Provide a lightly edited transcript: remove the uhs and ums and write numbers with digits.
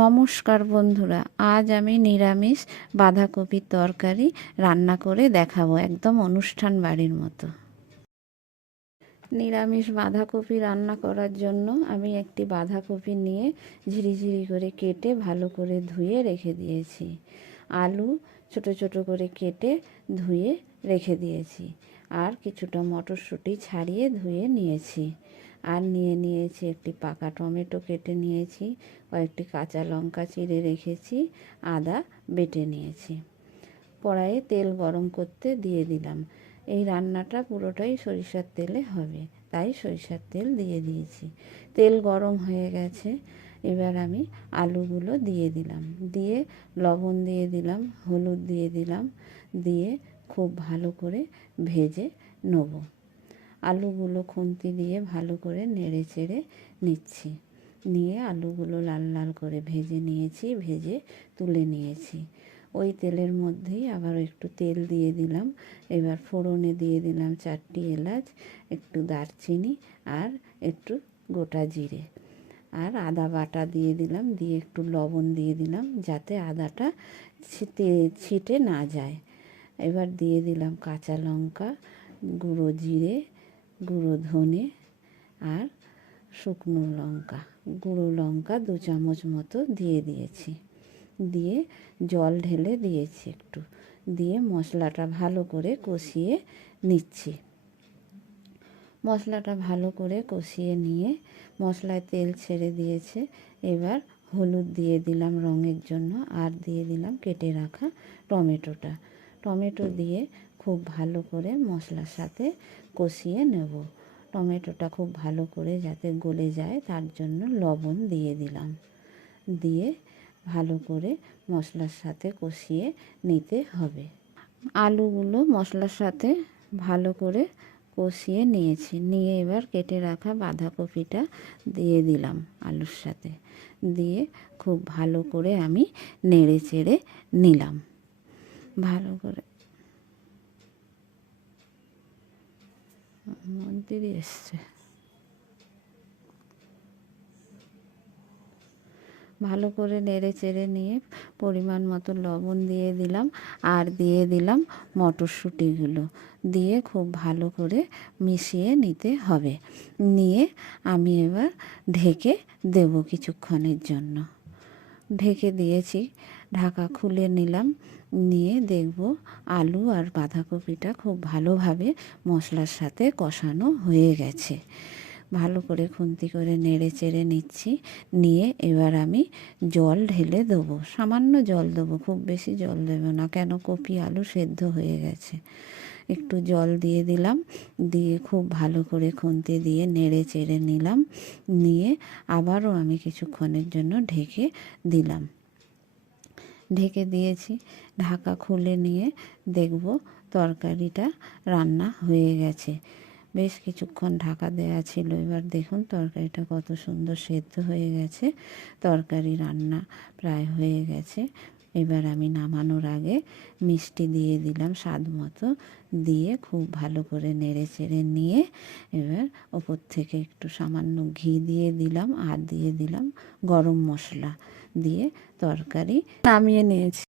নমস্কার বন্ধুরা, আজ আমি নিরামিষ বাঁধাকপির তরকারি রান্না করে দেখাবো, একদম অনুষ্ঠান বাড়ির মতো। নিরামিষ বাঁধাকপি রান্না করার জন্য আমি একটি বাঁধাকপি নিয়ে ঝিরিঝিরি করে কেটে ভালো করে ধুয়ে রেখে দিয়েছি। আলু ছোট ছোট করে কেটে ধুয়ে রেখে দিয়েছি। আর কিছুটা মটরশুঁটি ছাড়িয়ে ধুয়ে নিয়েছি। আর নিয়েছি একটি পাকা টমেটো কেটে নিয়েছি, কয়েকটি কাঁচা লঙ্কা চিড়ে রেখেছি, আদা বেটে নিয়েছি। কড়াইয়ে তেল গরম করতে দিয়ে দিলাম। এই রান্নাটা পুরোটাই সরিষার তেলে হবে, তাই সরিষার তেল দিয়ে দিয়েছি। তেল গরম হয়ে গেছে, এবার আমি আলুগুলো দিয়ে দিলাম। দিয়ে লবণ দিয়ে দিলাম, হলুদ দিয়ে দিলাম, দিয়ে খুব ভালো করে ভেজে নেব। আলুগুলো খুন্তি দিয়ে ভালো করে নেড়ে চেড়ে নিচ্ছি। নিয়ে আলুগুলো লাল লাল করে ভেজে নিয়েছি, ভেজে তুলে নিয়েছি। ওই তেলের মধ্যেই আবার একটু তেল দিয়ে দিলাম। এবার ফোড়নে দিয়ে দিলাম 4টি এলাচ, একটু দারচিনি আর একটু গোটা জিরে, আর আদা বাটা দিয়ে দিলাম। দিয়ে একটু লবণ দিয়ে দিলাম যাতে আদাটা ছিটে না যায়। এবার দিয়ে দিলাম কাঁচা লঙ্কা, গুঁড়ো জিরে, গুঁড়ো ধনে আর শুকনো লঙ্কা, গুঁড়ো লঙ্কা 2 চামচ মতো দিয়ে দিয়েছি। দিয়ে জল ঢেলে দিয়েছি একটু, দিয়ে মশলাটা ভালো করে কষিয়ে নিচ্ছি। মশলাটা ভালো করে কষিয়ে নিয়ে মশলায় তেল ছেড়ে দিয়েছে। এবার হলুদ দিয়ে দিলাম রঙের জন্য, আর দিয়ে দিলাম কেটে রাখা টমেটো দিয়ে খুব ভালো করে মশলার সাথে কষিয়ে নেব। টমেটোটা খুব ভালো করে যাতে গলে যায় তার জন্য লবণ দিয়ে দিলাম। দিয়ে ভালো করে মশলার সাথে কষিয়ে নিতে হবে। আলুগুলো মশলার সাথে ভালো করে কষিয়ে নিয়েছি। নিয়ে এবার কেটে রাখা বাঁধাকপিটা দিয়ে দিলাম আলুর সাথে। দিয়ে খুব ভালো করে আমি নেড়ে চেড়ে নিলাম। ভালো করে মন্দিরে এসছে। ভালো করে নেড়ে চেড়ে নিয়ে পরিমাণ মতো লবণ দিয়ে দিলাম, আর দিয়ে দিলাম মটরশুঁটিগুলো। দিয়ে খুব ভালো করে মিশিয়ে নিতে হবে। নিয়ে আমি এবার ঢেকে দেব কিছুক্ষণের জন্য। ঢেকে দিয়েছি, ঢাকা খুলে নিলাম। নিয়ে দেখব আলু আর বাঁধাকপিটা খুব ভালোভাবে মশলার সাথে কষানো হয়ে গেছে। ভালো করে খুন্তি করে নেড়ে চেড়ে নিচ্ছি। নিয়ে এবার আমি জল ঢেলে দেবো, সামান্য জল দেবো, খুব বেশি জল দেবো না, কেন কপি আলু সেদ্ধ হয়ে গেছে। একটু জল দিয়ে দিলাম। দিয়ে খুব ভালো করে খুন্তি দিয়ে নেড়ে চেড়ে নিলাম। নিয়ে আবারও আমি কিছুক্ষণের জন্য ঢেকে দিলাম। ঢেকে দিয়েছি। ঢাকা খুলে নিয়ে দেখব তরকারিটা রান্না হয়ে গেছে। বেশ কিছুক্ষণ ঢাকা দেওয়া ছিল। এবার দেখুন তরকারিটা কত সুন্দর সেদ্ধ হয়ে গেছে। তরকারি রান্না প্রায় হয়ে গেছে। এবার আমি নামানোর আগে মিষ্টি দিয়ে দিলাম স্বাদ মতো। দিয়ে খুব ভালো করে নেড়ে চেড়ে নিয়ে এবার ওপর থেকে একটু সামান্য ঘি দিয়ে দিলাম, আর দিয়ে দিলাম গরম মশলা। দিয়ে তরকারি নামিয়ে নিয়েছি।